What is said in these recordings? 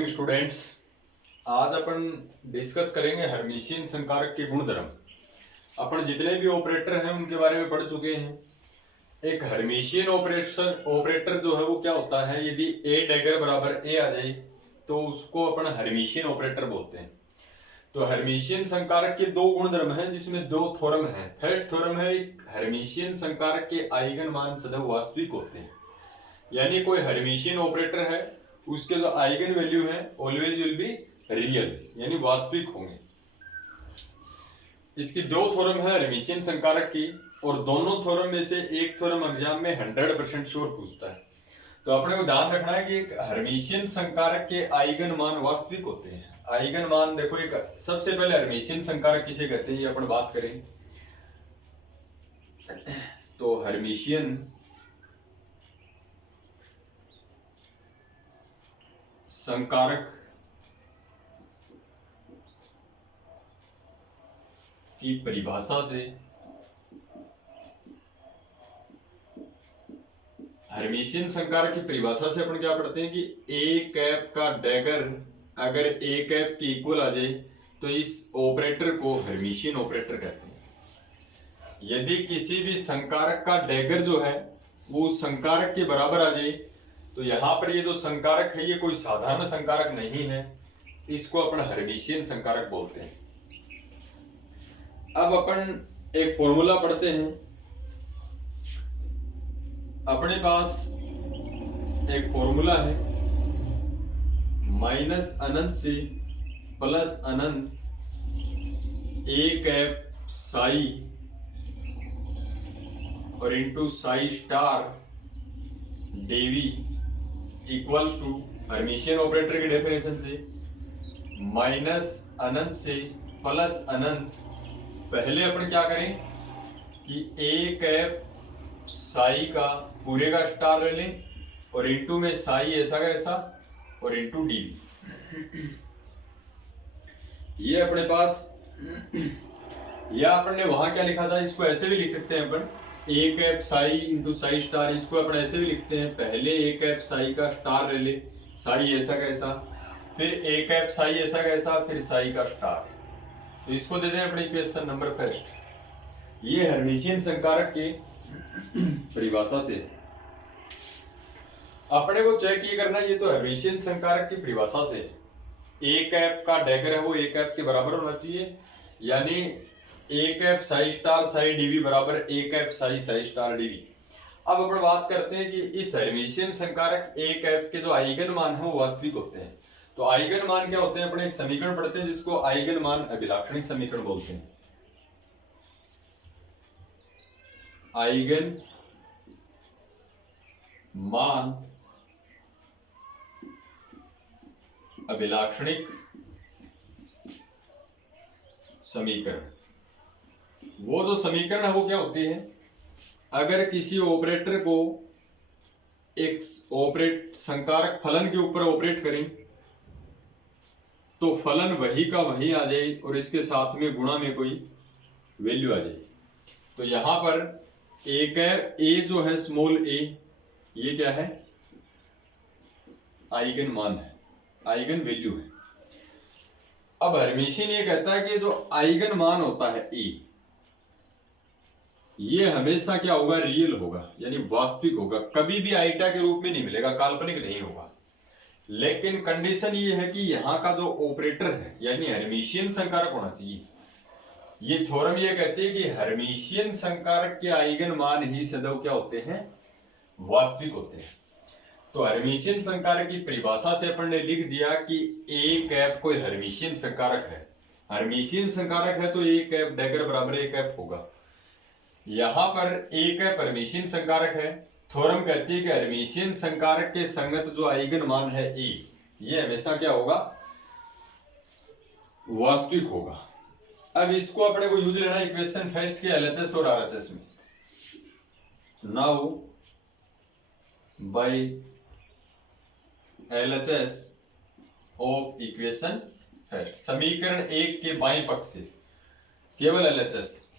Morning students. आज अपन discuss करेंगे Hermitian संकारक के गुणधर्म। अपन जितने भी ऑपरेटर हैं उनके बारे में पढ़ चुके हैं। एक हर्मिशियन ऑपरेटर जो है वो क्या होता है, यदि ए डैगर बराबर ए आ जाए तो उसको अपन हर्मिशियन ऑपरेटर बोलते हैं। तो हर्मिशियन संकारक के दो गुणधर्म हैं जिसमें दो थ्योरम हैं। फर्स्ट थ्योरम है, एक हर्मिशियन संकारक के आइगन मान सदैव वास्तविक होते हैं, यानी कोई हर्मिशियन ऑपरेटर है उसके जो आइगन वैल्यू है ऑलवेज विल बी रियल, यानी वास्तविक होंगे। इसकी दो थ्योरम है हर्मिशियन संकारक की, और दोनों थ्योरम में से एक थ्योरम एग्जाम में 100% श्योर पूछता है। तो अपने को ध्यान रखना है कि एक हर्मिशियन संकारक के आइगन मान वास्तविक होते हैं। आइगन मान देखो, एक सबसे पहले हर्मिशियन संकारक किसे कहते हैं ये अपन बात करें। तो हर्मिशियन संकारक की परिभाषा से हर्मिशियन संकारक की परिभाषा से अपन क्या पढ़ते हैं कि ए कैप का डैगर अगर ए कैप के इक्वल आ जाए तो इस ऑपरेटर को हर्मिशियन ऑपरेटर कहते हैं। यदि किसी भी संकारक का डैगर जो है वो संकारक के बराबर आ जाए तो यहाँ पर ये जो संकारक है ये कोई साधारण संकारक नहीं है, इसको अपन हर्मिशियन संकारक बोलते हैं। अब अपन एक फॉर्मूला पढ़ते हैं। अपने पास एक फॉर्मूला है, माइनस अनंत से प्लस अनंत ए कैप साई और into psi star dv equals to hermitian operator की डेफिनेशन से माइनस अनंत से प्लस अनंत। पहले अपन क्या करें कि ए कैप साई का पूरे का स्टार ले लें और इंटू में साई ऐसा का ऐसा और इंटू डी। ये अपने पास, या अपन ने वहां क्या लिखा था इसको ऐसे भी लिख सकते हैं अपन, a cap psi into psi star. इसको अपन ऐसे भी लिखते हैं, पहले ए कैप साई का स्टार ले ले, साई ऐसा कैसा, फिर ए कैप साई ऐसा कैसा, फिर साई का स्टार। तो इसको दे दें अपने इक्वेशन नंबर फर्स्ट। ये हर्मिशियन संकारक के परिभाषा से अपने को चेक ये करना, ये तो हर्मिशियन संकारक की परिभाषा से ए कैप का डैगर है वो ए कैप के बराबर होना चाहिए, यानी a cap psi star psi dv बराबर a cap psi psi star dv. अब अपन बात करते हैं कि इस हर्मिशियन संकारक ए कैप के जो आइगन मान है वो वास्तविक होते हैं। तो आइगन मान क्या होते हैं, अपने एक समीकरण पढ़ते हैं जिसको आइगन मान अभिलाक्षणिक समीकरण बोलते हैं। आइगन मान अभिलाक्षणिक समीकरण, वो जो समीकरण है वो क्या होती है, अगर किसी ऑपरेटर को एक संकारक फलन के ऊपर ऑपरेट करें तो फलन वही का वही आ जाए और इसके साथ में गुणा में कोई वैल्यू आ जाए। तो यहां पर एक है ए जो है स्मॉल ए, ये क्या है, आइगन मान है, आइगन वैल्यू है। अब हर्मिशियन ये कहता है कि जो आइगन मान होता है ए, ये हमेशा क्या होगा, रियल होगा, यानी वास्तविक होगा, कभी भी आइटा के रूप में नहीं मिलेगा, काल्पनिक नहीं होगा। लेकिन कंडीशन ये है कि यहाँ का जो ऑपरेटर है यानी हर्मिशियन संकारक होना चाहिए। ये थ्योरम ये कहती है कि हर्मिशियन संकारक के आइगन मान ही सदैव क्या होते हैं, वास्तविक होते हैं। तो हर्मिशियन संकारक की परिभाषा से अपन ने लिख दिया कि ए कैप कोई हर्मिशियन संकारक है। हर्मिशियन संकारक है तो ए कैप डैगर बराबर ए कैप होगा। यहां पर ए कैप हर्मिशियन संकारक है, थ्योरम कहती है कि हर्मिशियन संकारक के संगत जो आइगन मान है ए, ये हमेशा क्या होगा, वास्तविक होगा। अब इसको अपने को यूज लेना इक्वेशन फर्स्ट के एलएचएस और आरएचएस में। Now by LHS of equation first, समीकरण एक के बाएं पक्ष से केवल एलएचएस।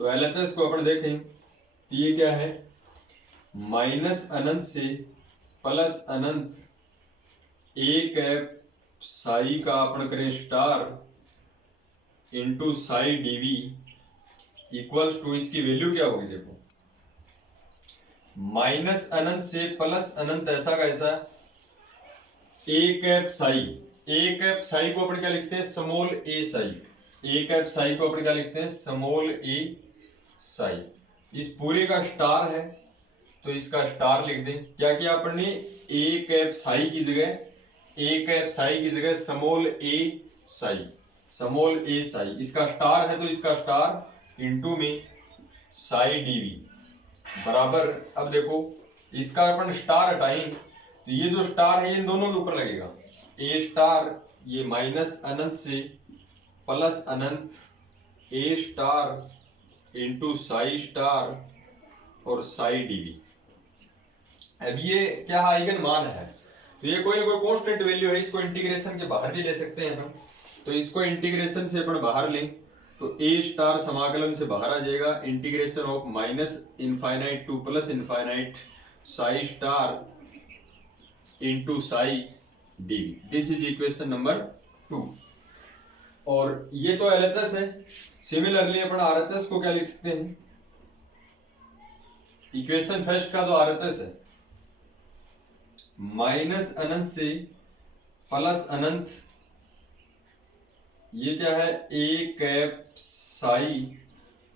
तो एलएचएस को अपन देखें तो ये क्या है, माइनस अनंत से प्लस अनंत ए कैप साई का अपन करें star into psi dv equals to, इसकी वैल्यू क्या होगी देखो, माइनस अनंत से प्लस अनंत ऐसा कैसा, ए कैप साई, ए कैप साई को अपन क्या लिखते हैं, स्मॉल ए साई, ए कैप साई को अपन क्या लिखते हैं, स्मॉल ए साई। इस पूरे का स्टार है तो इसका स्टार लिख दें। क्या किया अपन ने, ए कैप साई की जगह, ए कैप साई की जगह स्मॉल ए साई, स्मॉल ए साई, इसका स्टार है तो इसका स्टार इंटू में साई डीवी बराबर। अब देखो इसका अपन स्टार हटाएं तो ये जो स्टार है इन दोनों के ऊपर लगेगा, ए स्टार ये माइनस अनंत से प्लस अनंत, ए स्टार इंटू साई स्टार और साई डीवी। अब ये क्या आइगन मान है तो ये कोई ना कोई कांस्टेंट वैल्यू है, इसको इंटीग्रेशन के बाहर भी ले सकते हैं अपन। तो इसको इंटीग्रेशन से अपन बाहर लें तो ए स्टार समाकलन से बाहर आ जाएगा, integration of minus infinite to plus infinite psi star into psi dv. This is equation number 2। और ये तो एलएचएस है। सिमिलरली अपन आरएचएस को क्या लिख सकते हैं, इक्वेशन फर्स्ट का जो आरएचएस है माइनस अनंत से प्लस अनंत, ये क्या है, a cap psi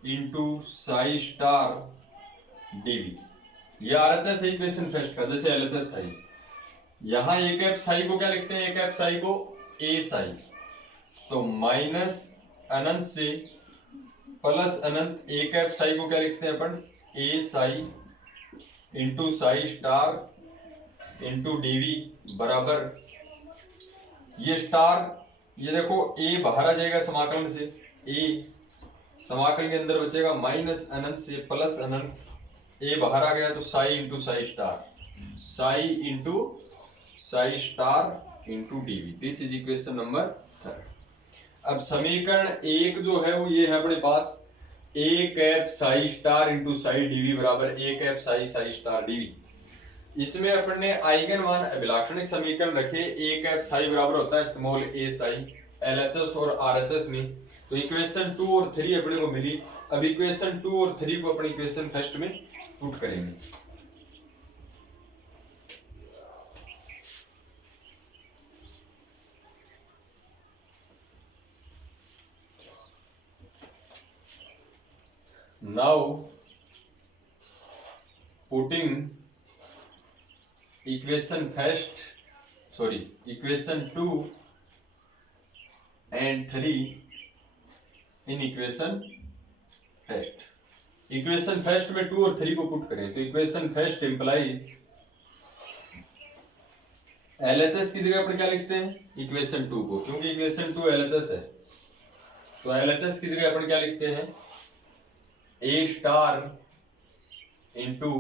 into psi star dv. ये आरएचएस है इक्वेशन फर्स्ट का, जैसे एलएचएस था। यहां ए कैप साई को क्या लिखते हैं, ए कैप साई को ए साई, तो माइनस अनंत से प्लस अनंत, ए कैप साई को क्या लिखते हैं अपन, a psi into psi star into dv बराबर, ये स्टार, ये देखो ए बाहर आ जाएगा समाकलन से, ए समाकलन के अंदर बचेगा माइनस अनंत से प्लस अनंत, ए बाहर आ गया तो psi into psi star, psi into psi star into dv. This is equation number 3। अब समीकरण 1 जो है वो ये है अपने पास, a cap psi star into psi dv बराबर a cap psi psi star dv. इसमें अपन ने आइगन मान अभिलाक्षणिक समीकरण रखे, ए कैप साई बराबर होता है स्मॉल ए साई एलएचएस और आरएचएस में। तो इक्वेशन 2 और 3 अपने को मिली। अब इक्वेशन 2 और 3 को अपने इक्वेशन फर्स्ट में पुट करेंगे। Now putting equation 2 and 3 in equation first। Equation first में 2 और 3 को पुट करें तो इक्वेशन फर्स्ट इंप्लाइज एलएचएस की जगह अपन क्या लिखते हैं, इक्वेशन 2 को, क्योंकि इक्वेशन 2 एलएचएस है तो एलएचएस की जगह अपन क्या लिखते हैं, ए स्टार इंटू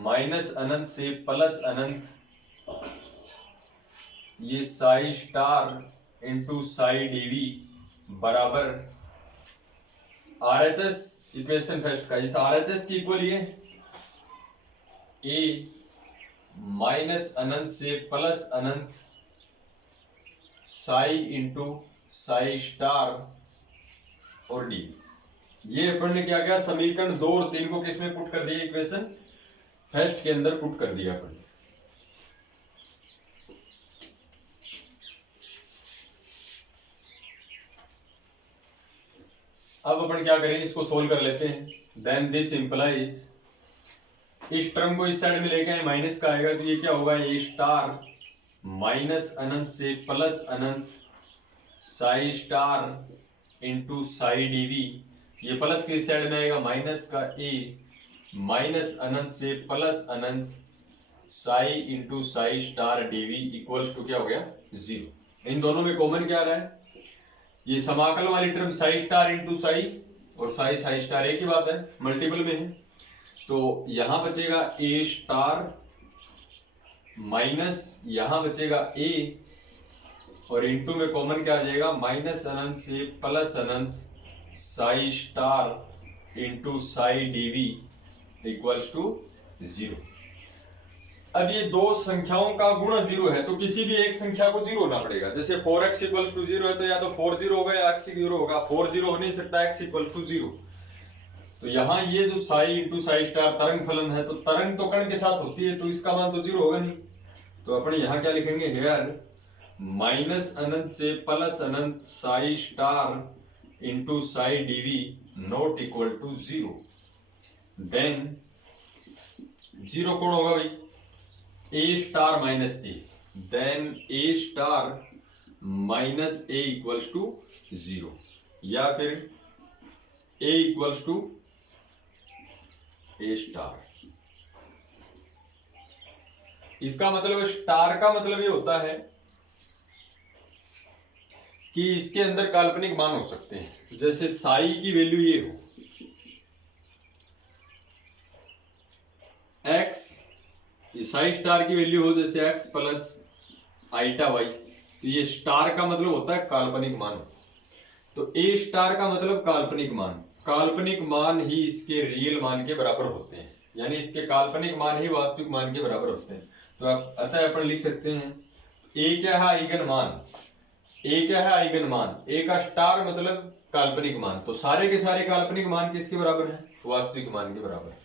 माइनस अनंत से प्लस अनंत, ये psi star into psi dv बराबर आरएचएस इक्वेशन फर्स्ट का, इस आरएचएस की इक्वल ये ए माइनस अनंत से प्लस अनंत साई इंटू साई स्टार और डी। ये अपन ने क्या किया, समीकरण 2 और 3 को किसमें पुट कर दिया, इक्वेशन फर्स्ट के अंदर पुट कर दिया अपन। अब अपन क्या करें, इसको सोल्व कर लेते हैं। देन दिस इंप्लाइज, इस टर्म को इस साइड में लेके आए, माइनस का आएगा तो ये क्या होगा, ए स्टार माइनस अनंत से प्लस अनंत psi star into psi dv, ये प्लस के साइड में आएगा माइनस का ए माइनस अनंत से प्लस अनंत psi into psi star dv equals to क्या हो गया, 0। इन दोनों में कॉमन क्या आ रहा है, ये समाकल वाली term Sai star into Sai और साई साई स्टार एक ही बात है, मल्टीपल में है। तो यहां बचेगा ए स्टार माइनस यहां बचेगा ए और इंटू में कॉमन क्या आ जाएगा, माइनस अनंत से प्लस अनंत psi star into psi dv equals to 0। अब ये दो संख्याओं का गुणा 0 है तो किसी भी एक संख्या को 0 होना पड़ेगा। जैसे 4x इक्वल्स टू 0 है तो या तो 4 0 होगा या x 0 होगा। 4 0 हो नहीं सकता, x इक्वल टू 0। तो यहाँ ये जो साई इंटू साई स्टार तरंग फलन है, तो तरंग तो कण के साथ होती है तो इसका मान तो 0 होगा नहीं। तो अपन यहाँ क्या लिखेंगे, हेयर माइनस अनंत से प्लस अनंत psi star into psi dv not equal to 0। Then 0 कौन होगा भाई, a star minus a, then a star minus a equals to 0, या फिर a equals to a star. इसका मतलब स्टार का मतलब ये होता है कि इसके अंदर काल्पनिक मान हो सकते हैं। जैसे साई की वैल्यू ये हो x, साई स्टार की वैल्यू हो जैसे x प्लस आइटा y, तो ये स्टार का मतलब होता है काल्पनिक मान। तो ए स्टार का मतलब काल्पनिक मान, काल्पनिक मान ही इसके रियल मान के बराबर होते हैं, यानी इसके काल्पनिक मान ही वास्तविक मान के बराबर होते हैं। तो आप अतः अपन लिख सकते हैं ए क्या है, आइगन मान। ए क्या है, आइगन मान। ए का स्टार मतलब काल्पनिक मान, तो सारे के सारे काल्पनिक मान किसके बराबर है, वास्तविक मान के बराबर।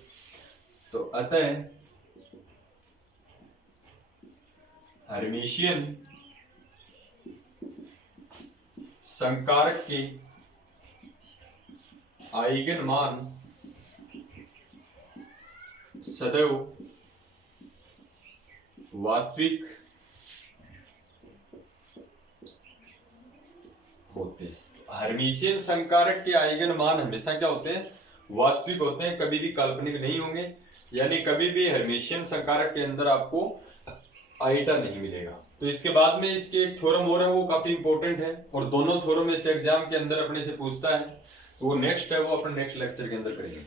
तो अतः हर्मिशियन संकारक के आइगन मान सदैव वास्तविक होते हैं। हर्मिशियन संकारक के आइगन मान हमेशा क्या होते हैं, वास्तविक होते हैं, कभी भी काल्पनिक नहीं होंगे। यानी कभी भी हर्मिशियन संकारक के अंदर आपको आइटा नहीं मिलेगा। तो इसके बाद में इसके एक थ्योरम और है, वो काफी इंपॉर्टेंट है और दोनों थ्योरम में से एग्जाम के अंदर अपने से पूछता है। तो वो नेक्स्ट है, वो अपन नेक्स्ट लेक्चर के अंदर करेंगे।